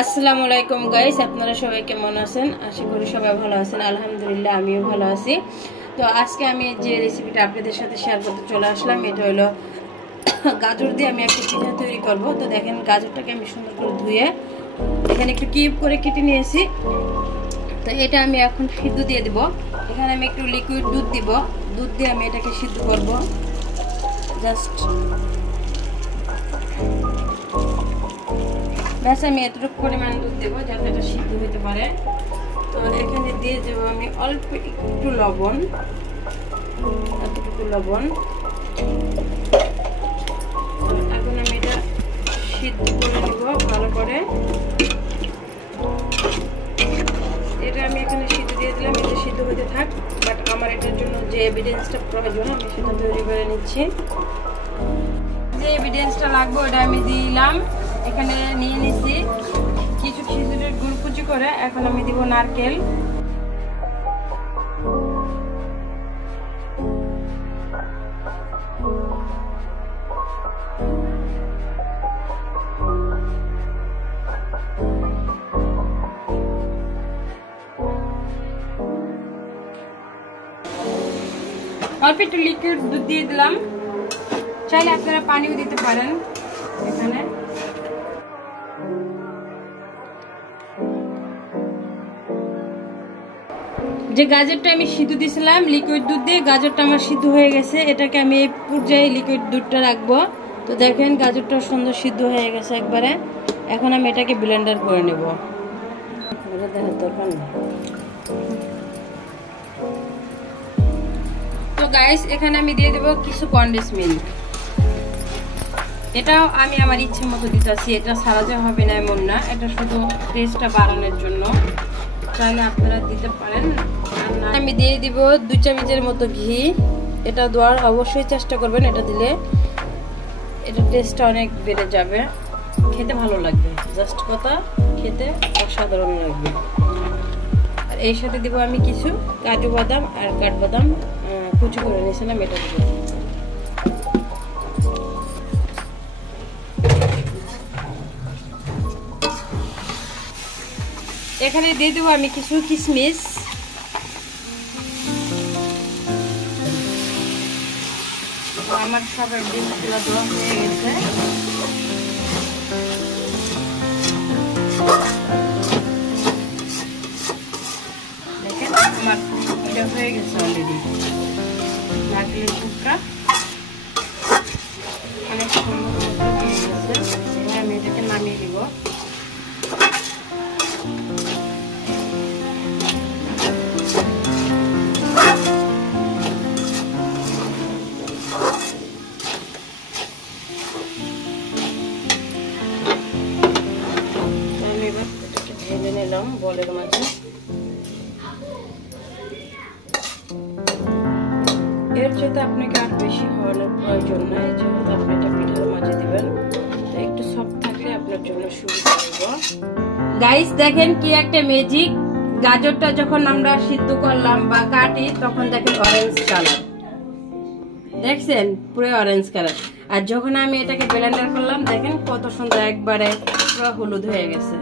আসসালামু আলাইকুম গাইস, আপনারা সবাই কেমন আছেন? আশা করি সবাই ভালো আছেন। আলহামদুলিল্লাহ আমিও ভালো আছি। তো আজকে আমি যে রেসিপিটা আপনাদের সাথে শেয়ার করতে চলে আসলাম, এটা হলো গাজর দিয়ে আমি একটা পিঠা তৈরি করব। তো দেখেন, গাজরটাকে আমি সুন্দর করে ধুয়ে এখানে একটু কিউব করে কেটে নিয়েছি। তো এটা আমি এখন সিদ্ধ দিয়ে দেব। এখানে আমি একটু লিকুইড দুধ দিব। দুধ দিয়ে আমি এটাকে সিদ্ধ করব। জাস্ট ব্যাস, আমি এতটুকু পরিমাণ দুধ দেবো যাতে এটা সিদ্ধ হতে পারে। তো এখানে দিয়ে দেবো আমি অল্প একটু লবণ, এতটুকু লবণ। এখন আমি এটা সিদ্ধ করে নেব ভালো করে। এটা আমি এখানে সিদ্ধ দিয়ে দিলাম, এটা সিদ্ধ হতে থাক। বাট আমার এটার জন্য যে এভিডেন্সটা প্রয়োজন আমি সেটা তৈরি করে নিচ্ছি। যে এভিডেন্সটা লাগবে ওটা আমি দিলাম। এখানে নিয়ে নিচ্ছি কিছু খেজুরের গুড় কুচি করে। এখন আমি দিব নারকেল। অল্প একটু লিকুইড দুধ দিয়ে দিলাম। চাইলে আপনারা পানিও দিতে পারেন। এখানে যে গাজরটা আমি সিদ্ধ দিয়েছিলাম লিকুইড দুধ দিয়ে, গাজরটা আমার সিদ্ধ হয়ে গেছে। এটাকে আমি এই পর্যায়ে লিকুইড দুধটা রাখবো। তো দেখেন, গাজরটা সুন্দর সিদ্ধ হয়ে গেছে একবারে। এখন আমি এটাকে ব্লেন্ডার করে নেব। দেখার দরকার নেই। তো গাইস, এখানে আমি দিয়ে দেবো কিছু কনডেন্স মিল্ক। এটাও আমি আমার ইচ্ছে মতো দিতেছি, এটা ছাড়া যে হবে না এমন না, এটা শুধু টেস্টটা বাড়ানোর জন্য। চাইলে আপনারা দিতে পারেন। আমি দিয়ে দিব 2 চামচের মতো ঘি। এটা দেওয়ার অবশ্যই চেষ্টা করবেন, এটা দিলে এটা টেস্টটা অনেক বেড়ে যাবে, খেতে ভালো লাগবে। জাস্ট কথা, খেতে অসাধারণ লাগবে। আর এই সাথে দিব আমি কিছু কাজু বাদাম আর কাঠবাদাম কুচি করে নিয়েছিলাম, এটা দিব। এখানে দিয়ে দেবো আমি কিছু কিশমিশ। আমার সব ডিমগুলো দেওয়া হয়ে গেছে। দেখেন, আমার এটা হয়ে গেছে অলরেডি। নারকেলের টুকরা অনেক সুন্দর হয়ে গেছে। এবার আমি এটাকে নামিয়ে দিব। বলের মাঝে এর চেয়ে আপনাকে আর বেশি হওয়ানোর প্রয়োজন নাই, যেহেতু আপনি এটা পিঠার মাঝে দিবেন। একটু সফট থাকলে আপনার জন্য সুবিধা হবে। গাইস দেখেন কি একটা ম্যাজিক। গাজরটা যখন আমরা সিদ্ধ করলাম বা কাটি তখন দেখেন অরেঞ্জ কালার, দেখছেন পুরো অরেঞ্জ কালার। আর যখন আমি এটাকে ব্লেন্ডার করলাম দেখেন কত সুন্দর, একবারে পুরো হলুদ হয়ে গেছে।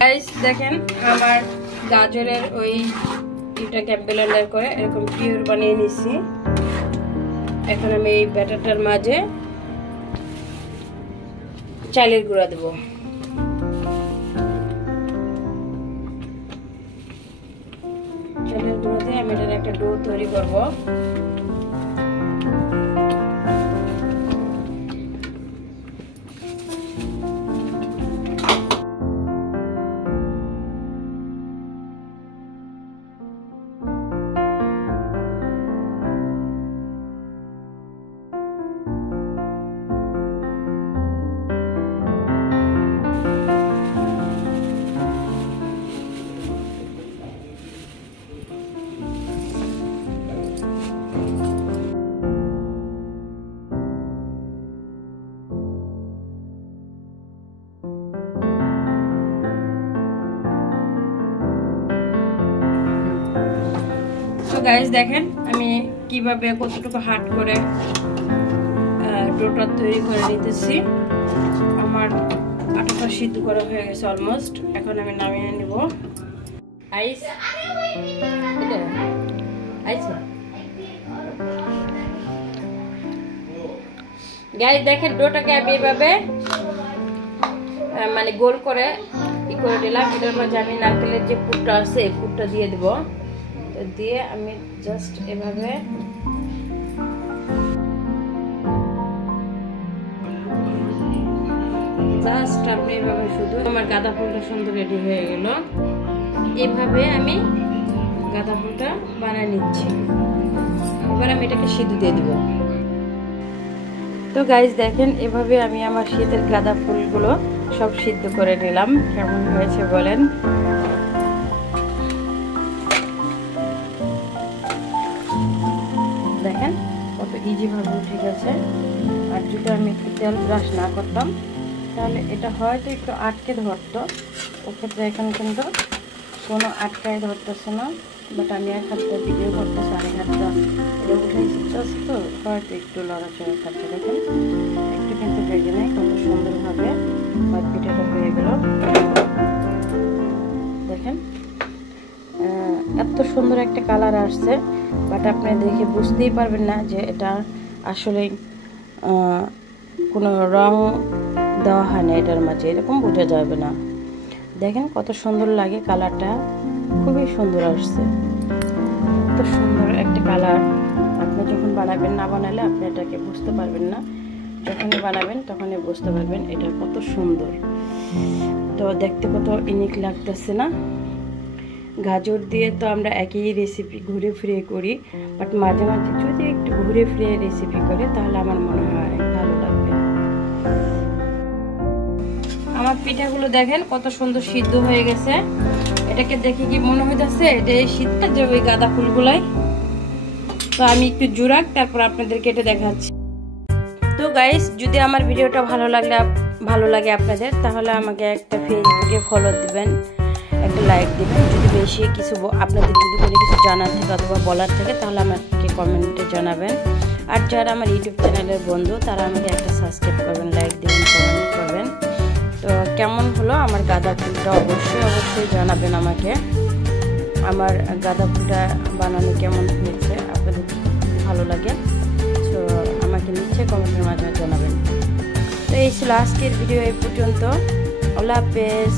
গাইস দেখেন, আমার গাজরের ওই এটাকে ব্লেন্ডার করে এরকম পিওর বানিয়ে নিছি। এখন আমি এই ব্যাটারটার মাঝে চালের গুঁড়া দেব। চালের গুঁড়া দিয়ে আমি এটার একটা ডো তৈরি করব। গাইস দেখেন আমি কিভাবে কতটুকু হার্ড করে ডোটা তৈরি করে নিতেছি। আমার আটাটা সিদ্ধ করা হয়ে গেছে অলমোস্ট। এখন আমি নামিয়ে নেব। আইস গাইস দেখেন ডোটাকে আমি এভাবে মানে গোল করে করে দিলাম। এটার মধ্যে আমি নারকেলের যে পুরটা আছে এই পুরটা দিয়ে দেব। দিয়ে আমি জাস্ট এভাবে আপনি এভাবে শুধু আমার গাঁদা ফুলটা সুন্দর রেডি হয়ে গেল। এভাবে আমি গাঁদা ফুলটা বানিয়ে নিচ্ছি। এবার আমি এটাকে সিদ্ধ দিয়ে দেব। তো গাইস দেখেন এভাবে আমি আমার শীতের গাঁদা ফুলগুলো সব সিদ্ধ করে নিলাম। কেমন হয়েছে বলেন। দেখেন কত ইজি ভাবে উঠে গেছে। আর যদি আমি একটু তেল ব্রাশ না করতাম তাহলে এটা হয়তো একটু আটকে ধরতো। ওক্ষেত্রে এখন কিন্তু কোনো আটকায় ধরতেছে না। বাট আমি এক হাতটা ভিডিও করতেছি, আরেক হাতটা এটা উঠেছি জাস্ট, তো হয়তো একটু লড়াচড়া খাচ্ছে। দেখেন একটু কিন্তু ভেজে নেই, কত সুন্দরভাবে হোয়াইট পিঠাটা হয়ে গেল। দেখেন এত সুন্দর একটা কালার আসছে, বাট আপনি দেখে বুঝতেই পারবেন না যে এটা আসলে কোনো রং দেওয়া হয় না এটার মাঝে, এরকম বোঝা যাবে না। দেখেন কত সুন্দর লাগে কালারটা, খুবই সুন্দর আসছে। এত সুন্দর একটা কালার আপনি যখন বানাবেন, না বানালে আপনি এটাকে বুঝতে পারবেন না। যখনই বানাবেন তখনই বুঝতে পারবেন এটা কত সুন্দর। তো দেখতে কত ইউনিক লাগতেছে না। গাজর দিয়ে তো আমরা একই রেসিপি ঘুরে ফিরে করি, বাট মাঝে মাঝে যদি একটু ঘুরে ফিরে রেসিপি করে তাহলে আমার মনে হয় ভালো লাগবে। আমার পিঠাগুলো দেখেন কত সুন্দর সিদ্ধ হয়ে গেছে। এটাকে দেখে কি মনে হইতেছে এটা এই শীতটা যে ওই গাঁদা ফুলগুলাই। তো আমি একটু জুড়াক তারপর আপনাদেরকে এটা দেখাচ্ছি। তো গাইস যদি আমার ভিডিওটা ভালো লাগে আপনাদের, তাহলে আমাকে একটা ফেসবুকে ফলো দিবেন, একটা লাইক দিবেন। যদি বেশি কিছু আপনাদের যদি কোনো কিছু জানার থাকে অথবা বলার থাকে তাহলে আমাকে কমেন্টে জানাবেন। আর যারা আমার ইউটিউব চ্যানেলের বন্ধু তারা আমাকে একটা সাবস্ক্রাইব করবেন, লাইক দিবেন, কমেন্ট করবেন। তো কেমন হলো আমার গাঁদা ফুলটা অবশ্যই জানাবেন আমাকে। আমার গাঁদা ফুলটা বানানো কেমন হয়েছে, আপনাদের ভালো লাগে তো আমাকে নিচে কমেন্টের মাধ্যমে জানাবেন। তো এই ছিল আজকের ভিডিও, এই পর্যন্ত। আল্লাহ হাফেজ।